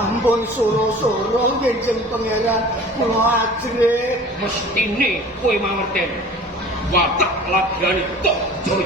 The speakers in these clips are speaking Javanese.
Ampun soro-soro Kanjeng Pangeran, kula ajrih. Mestine kowe mangerten. Watak lagane tok joy.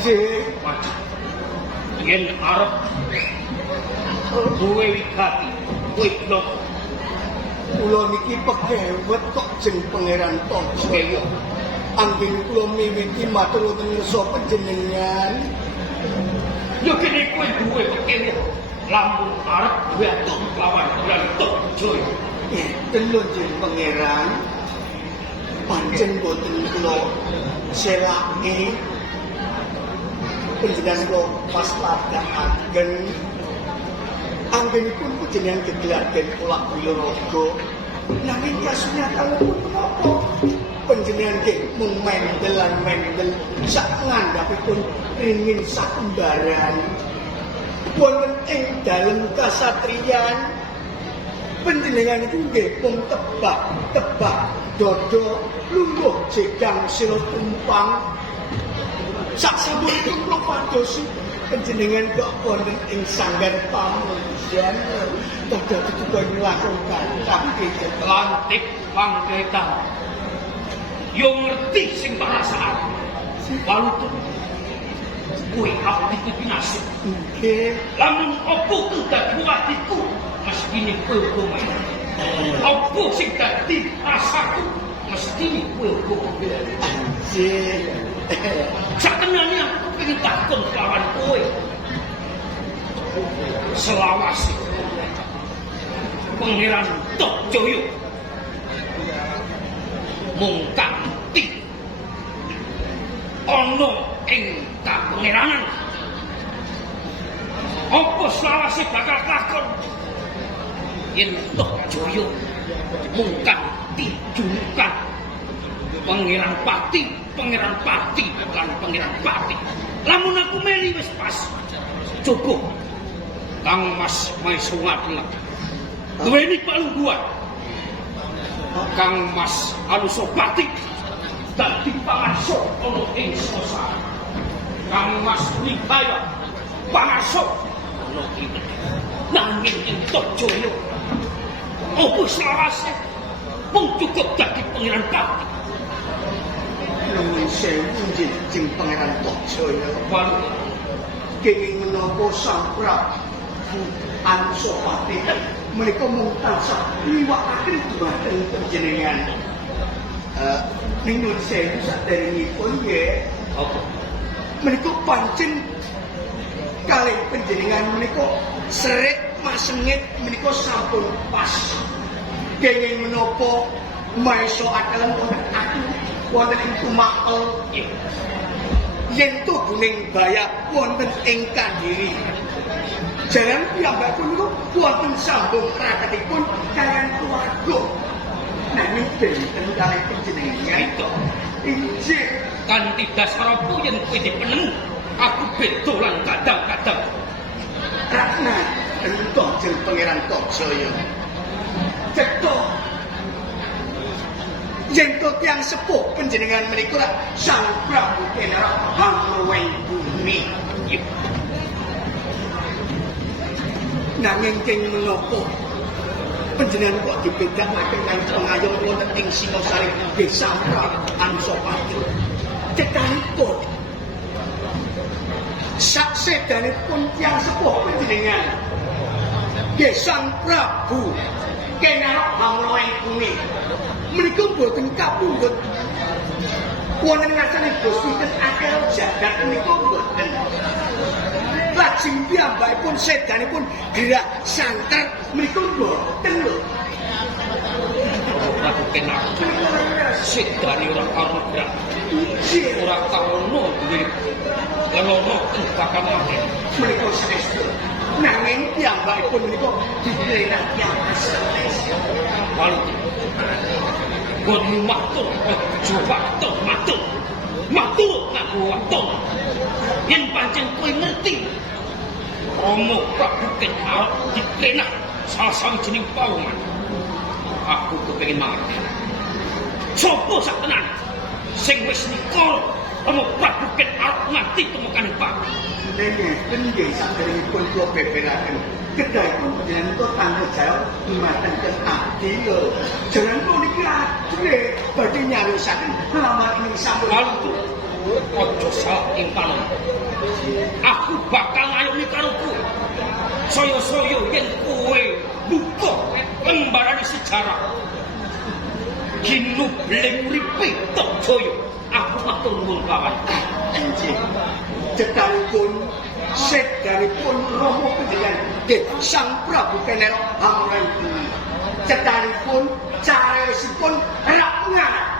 Nggih. Yen arep kowe wigati, kowe blok. Kula niki pegawet kok Jeng Pangeran Tojo. Anggen kula miwiti matur wonten ngersa panjenengan. Yo kene kowe duwe pegawet. Lampun arep duwe atuk lawan Pangeran Tojo. Tenun Jeng Pangeran. Pancen boten kula selake panjenengan kula pas ladakaken anggenipun panjenengan gegelaken kula Wilaraga nanging kasunyatanipun menapa panjenengan nggih mung mendel sak ngandhapipun ringin sakembaran wonten ing dalem kasatriyan panjenengan itu nggih mung tebak dodo lungguh jegang sira tumpang sasampun kula padosi panjenengan kok wonten ing sanggar pamujan dodo tetep nglakon tapi lantik pangkaitan yo ngerti sing perasaan walutu kuwi abdi pinasih nggih lamun opo ku dadi atiku mestine kowe kok opo sing dadi rasaku mestine kowe kok anjir sakenane aku pengen takon kelawan kowe selawase Pangeran Tokjoyo mung kanthi ana ing kapangeranan apa selawase bakal lakon yen Tokjoyo mung kanthi julukan Pangeran Pati lan Pangeran Pati lamun aku meli wis pas cukup Kang Mas Maisuwadla duweni palungguhan Kang Mas Anusapati dadi pangarso ana ing Sosara Kang Mas Nibaya pangarso ana ing nanging ing Tokjoyo opo selawase mung cukup dadi Pangeran Pati nuwun sewu jeng Pangeran Tokjoyo walu kenging menapa Sang Prabu Anusapati menika mung tansah liwakaken dhumateng panjenengan ning nuwun sewu saderengipun nggih apa menika pancen kalih panjenengan menika seret masengit menika sampun pas kenging menapa maesa akalen wonten aku wonten ing Tumakel yen tuduning baya wonten ing Kandiri jaran piyambakipun niku wonten sambung raketipun kaliyan keluarga nanging benten kalih panjenengan itu injih kanthi dasar apa yen kowe dipenemu aku beda lan kadang-kadang Ratna entong jeng Pangeran Tokjoyo cetha yen to tiyang sepuh panjenengan menika Sang Prabu Kenara Hangluweng Bumi nanging keng menapa panjenengan kok dibedakaken kaliyan pengayom wonten ing Singasari Desa Prabu Anusapati cethanipun sak sedanipun tiyang sepuh panjenengan nggih Sang Prabu Kenara Hangluweng Bumi menika boten kapundhut wonten ngasane Gusti akeh jagat menika boten lajeng piyambakipun sedanipun gerak santer menika boten lho aku kenal sedane ora karo gerak ora karo duwe lelono bakal mati menika saestu nanging piyambakipun menika diplenaki walu Gon matur, coba matur ngaku waktu. Yen pancen kowe ngerti, Romo Prabu Kenal diplenah salah sawijining pawongan. Aku kepengin mangan. Sopo sak tenan sing wis nikara Romo Prabu Kenal nganti temukan Pak. Nggih saderengipun kula bebelaken. Kedahipun panjenengan kok tanggung jawab dumateng ten abdi lho. Jangan kok niki adhe badhe nyarusaken halaman ing sampun. Lalu ojo salah ing panon. Aku bakal ngayomi karo kowe. Saya-saya yen kowe buka lembaran sejarah. Ginu bleng uripe Tokjoyo. Aku matur nuwun kawan. Enjing. Cetanipun sedanipun Romo panjenengan nggih Sang Prabu Kenel Hangluweng Bumi. Cetanipun cariyosipun Ratna